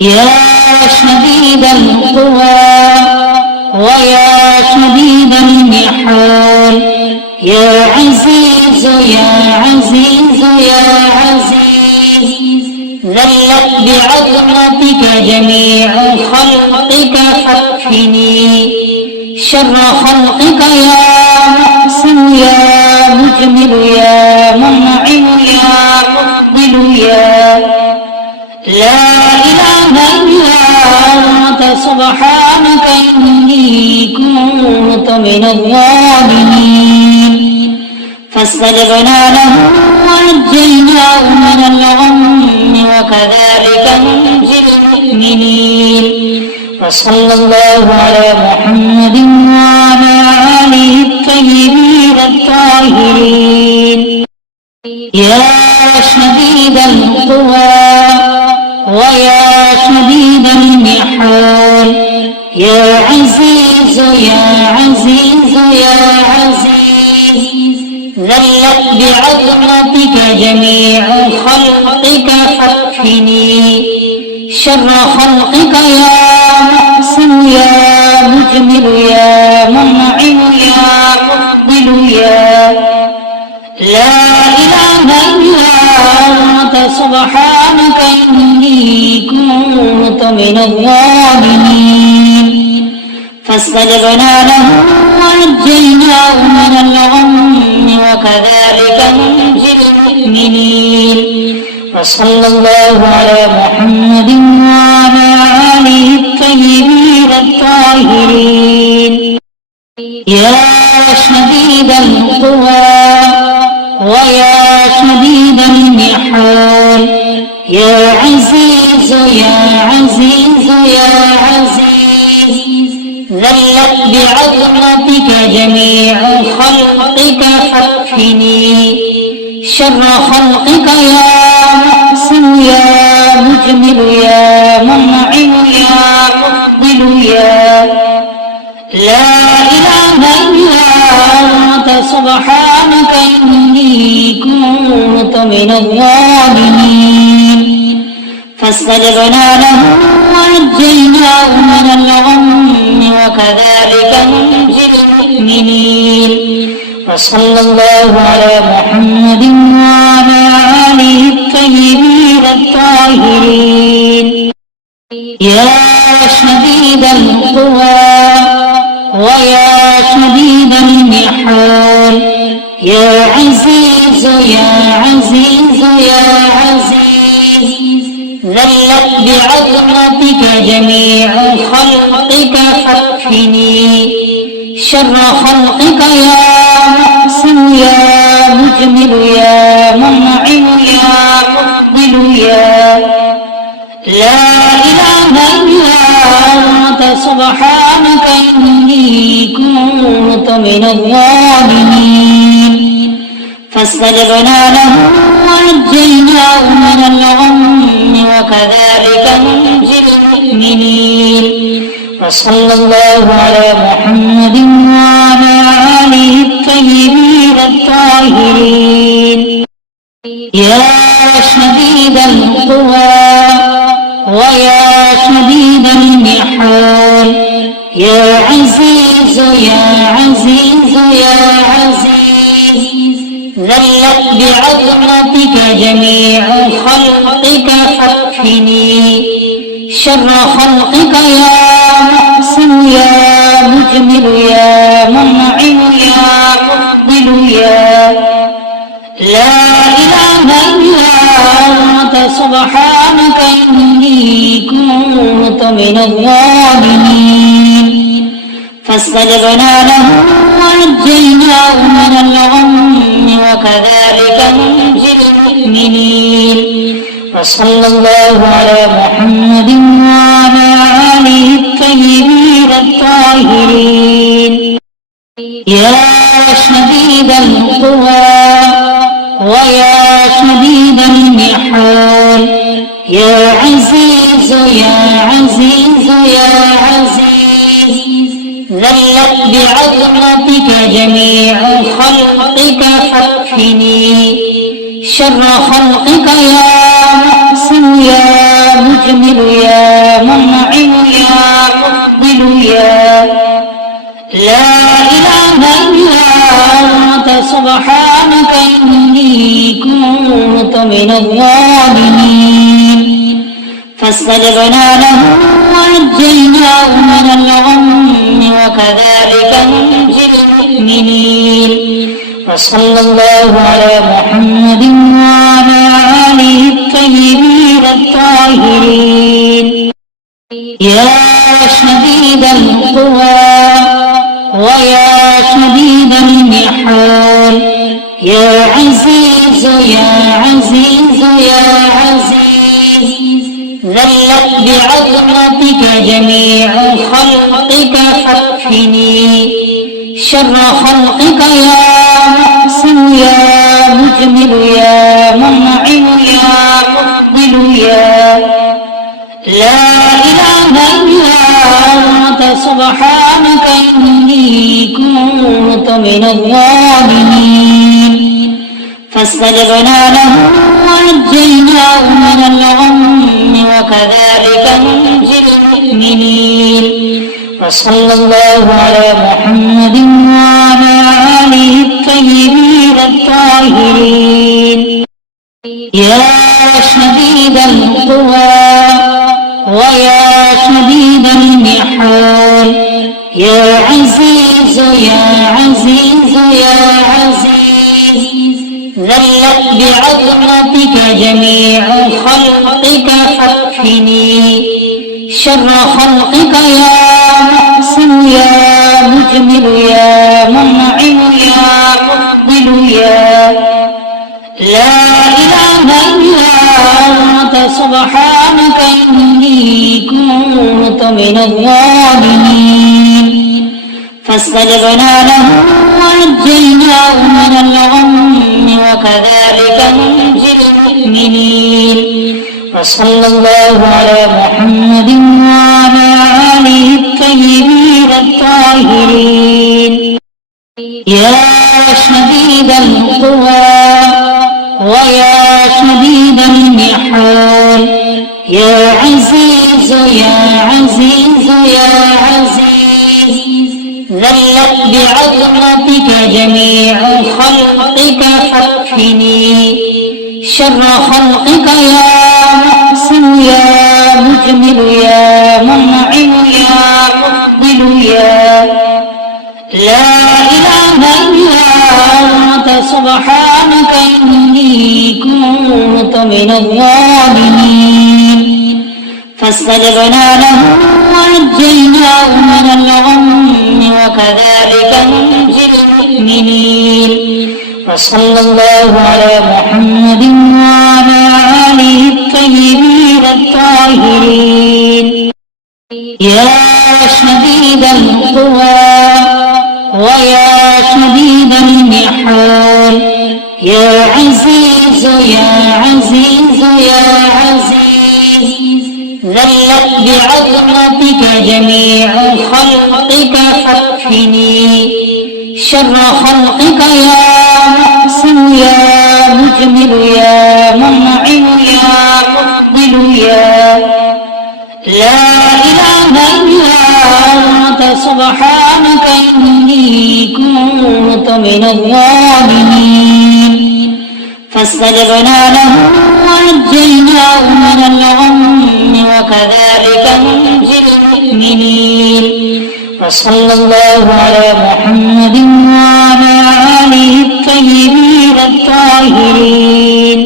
يا شديد القوى ويا شديد المحال يا عزيز يا عزيز يا عزيز ذلت بعظمتك جميع خلقك فاكفني شر خلقك يا محسن يا مجمل يا منعم يا مفضل يا لا إله إلا أنت سبحانك إني كنت من الظالمين فاستجبنا له ونجيناه من الغم وكذلك ننجي المؤمنين وصلى الله على محمد وعلى آله الطيبين الطاهرين يا شديد القوى ويا شديد المحال يا عزيز يا عزيز يا عزيز ذلت بعظمتك جميع خلقك فاكفني شر خلقك يا محسن يا مجمل يا منعم يا مفضل يا لا إله إلا أنت سبحانك إني كنت من الظالمين فاستجبنا له ونجيناه من الغم وكذلك ننجي المؤمنين وصلى الله على محمد وعلى آله الطيبين الطاهرين يا شديد القوى ويا شديد المحال يا عزيز يا عزيز يا عزيز ذلت بعظمتك جميع خلقك فاكفني شر خلقك يا محسن يا مجمل يا منعم يا مفضل يا لا إله إلا أنت سبحانك إني كنت من الظالمين فاستجبنا له ونجيناه من الغم وكذلك ننجي المؤمنين وصلى الله على محمد وعلى آله الطيبين الطاهرين يا شديد القوى ويا شديد المحال يا عزيز يا عزيز يا عزيز ذلت بعظمتك جميع خلقك فاكفني شر خلقك يا محسن يا مجمل يا منعم يا مفضل يا لا إله إلا أنت سبحانك إني كنت من الظالمين فاستجبنا له ونجيناه من الغم وكذلك ننجي المؤمنين وصلى الله على محمد وعلى آله الطيبين الطاهرين يا شديد القوى ويا شديد المحال يا عزيز يا عزيز يا عزيز ذلت بعظمتك جميع خلقك فاكفني شر خلقك يا محسن يا مجمل يا منعم يا مفضل يا لا إله إلا أنت سبحانك إني كنت من الظالمين فاستجبنا له ونجيناه من الغم وكذلك ننجي المؤمنين وصلى الله على محمد وعلى آله الطيبين الطاهرين يا شديد القوى ويا شديد المحال يا عزيز يا عزيز يا عزيز ذلت بعظمتك جميع خلقك فاكفني شر خلقك يا محسن يا مجمل يا منعم يا مفضل يا لا إله إلا أنت سبحانك إني كنت من الظالمين فاستجبنا له ونجيناه من الغم وكذلك ننجي المؤمنين وصلى الله على محمد وعلى آله الطيبين الطاهرين يا شديد القوى ويا شديد المحال يا عزيز يا عزيز يا عزيز ذلت بعظمتك جميع خلقك فاكفني شر خلقك يا محسن يا مجمل يا منعم يا مفضل يا لا إله إلا أنت سبحانك إني كنت من الظالمين فاستجبنا له ونجيناه من الغم وكذلك ننجي المؤمنين وصلى الله على محمد وعلى آله الطيبين الطاهرين يا شديد القوى ويا شديد المحال يا عزيز يا عزيز يا عزيز ذلت بعظمتك جميع خلقك فاكفني شر خلقك يا محسن يا مجمل يا منعم يا مفضل يا لا إله إلا أنت سبحانك إني كنت من الظالمين فاستجبنا له ونجيناه من الغم وكذلك ننجي المؤمنين وصلى الله على محمد وعلى آله الطيبين الطاهرين يا شديد القوى ويا شديد المحال يا عزيز يا عزيز يا عزيز ذلت بعظمتك جميع خلقك فاكفني شر خلقك يا محسن يا مجمل يا منعم يا مفضل يا لا إله إلا أنت سبحانك إني كنت من الظالمين فاستجبنا له ونجيناه من الغم وكذلك ننجي المؤمنين وصلى الله على محمد وعلى آله الطيبين الطاهرين يا شديد القوى ويا شديد المحال يا عزيز يا عزيز يا عزيز ذلت بعظمتك جميع خلقك فاكفني شر خلقك يا محسن يا مجمل يا منعم يا مفضل يا لا إله إلا أنت سبحانك إني كنت من الظالمين فاستجبنا له ونجيناه من الغم وكذلك ننجي المؤمنين وصلى الله على محمد وعلى آله الطيبين الطاهرين